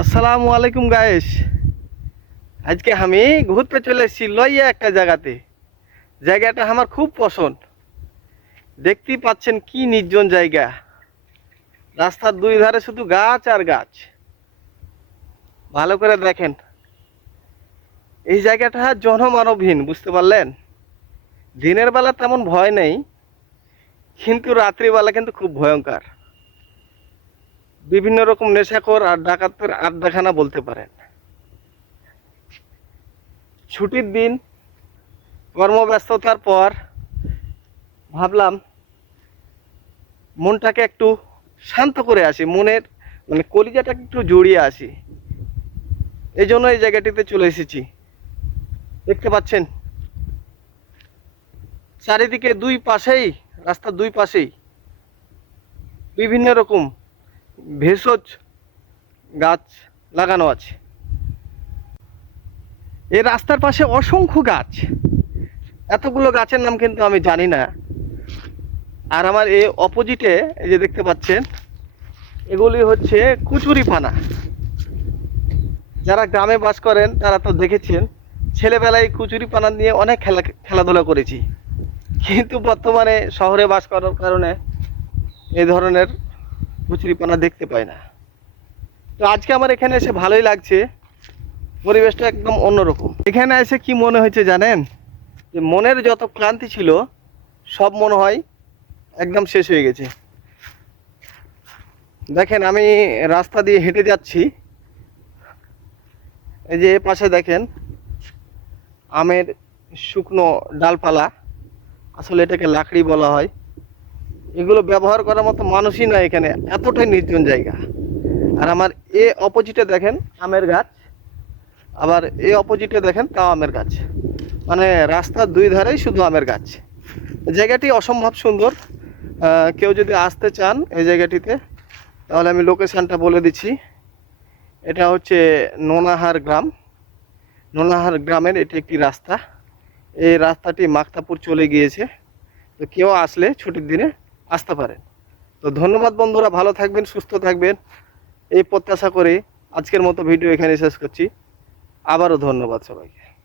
আসসালামু আলাইকুম গায়েস আজকে আমি ঘুরতে চলে এসেছি লইয়া একটা জায়গাতে। জায়গাটা আমার খুব পছন্দ। দেখতেই পাচ্ছেন কি নির্জন জায়গা। রাস্তার দুই ধারে শুধু গাছ আর গাছ। ভালো করে দেখেন। এই জায়গাটা জনমানবহীন, বুঝতে পারলেন? দিনের বেলা তেমন ভয় নেই, কিন্তু রাত্রিবেলা কিন্তু খুব ভয়ঙ্কর। বিভিন্ন রকম নেশাখোর আর ডাকাতের আড্ডাখানা বলতে পারেন। ছুটির দিন, কর্মব্যস্ততার পর ভাবলাম মনটাকে একটু শান্ত করে আসি, মনের মানে কলিজাটাকে একটু জড়িয়ে আসি। এই জন্য এই জায়গাটিতে চলে এসেছি। দেখতে পাচ্ছেন, চারিদিকে দুই পাশেই, রাস্তার দুই পাশেই বিভিন্ন রকম ভেষজ গাছ লাগানো আছে। এই রাস্তার পাশে অসংখ্য গাছ। এতগুলো গাছের নাম কিন্তু আমি জানি না। আর আমার এই অপোজিটে এই যে দেখতে পাচ্ছেন, এগুলি হচ্ছে কুচুরি পানা যারা গ্রামে বাস করেন, তারা তো দেখেছেন, ছেলেবেলায় কুচুরি পানা নিয়ে অনেক খেলা খেলাধুলা করেছি। কিন্তু বর্তমানে শহরে বাস করার কারণে এই ধরনের কচুরিপানা দেখতে পাই না। তো আজকে আমার এখানে এসে ভালোই লাগছে। পরিবেশটা একদম অন্যরকম। এখানে এসে কি মনে হয়েছে জানেন? যে মনের যত ক্লান্তি ছিল, সব মনে হয় একদম শেষ হয়ে গেছে। দেখেন, আমি রাস্তা দিয়ে হেঁটে যাচ্ছি। এই যে পাশে দেখেন, আমের শুকনো ডালপালা। আসলে এটাকে লাকড়ি বলা হয়। এগুলো ব্যবহার করার মতো মানুষই নয় এখানে, এতটাই নির্জন জায়গা। আর আমার এ অপোজিটে দেখেন আমের গাছ, আবার এ অপোজিটে দেখেন তাও আমের গাছ। মানে রাস্তার দুই ধারেই শুধু আমের গাছ। জায়গাটি অসম্ভব সুন্দর। কেউ যদি আসতে চান এই জায়গাটিতে, তাহলে আমি লোকেশানটা বলে দিচ্ছি। এটা হচ্ছে নোনাহার গ্রাম। নোনাহার গ্রামের এটি একটি রাস্তা। এই রাস্তাটি মাকতাপুর চলে গিয়েছে। তো কেউ আসলে ছুটির দিনে আসতে পারেন। তো ধন্যবাদ বন্ধুরা, ভালো থাকবেন, সুস্থ থাকবেন। এই প্রত্যাশা করে আজকের মতো ভিডিও এখানে শেষ করছি। আবারও ধন্যবাদ সবাইকে।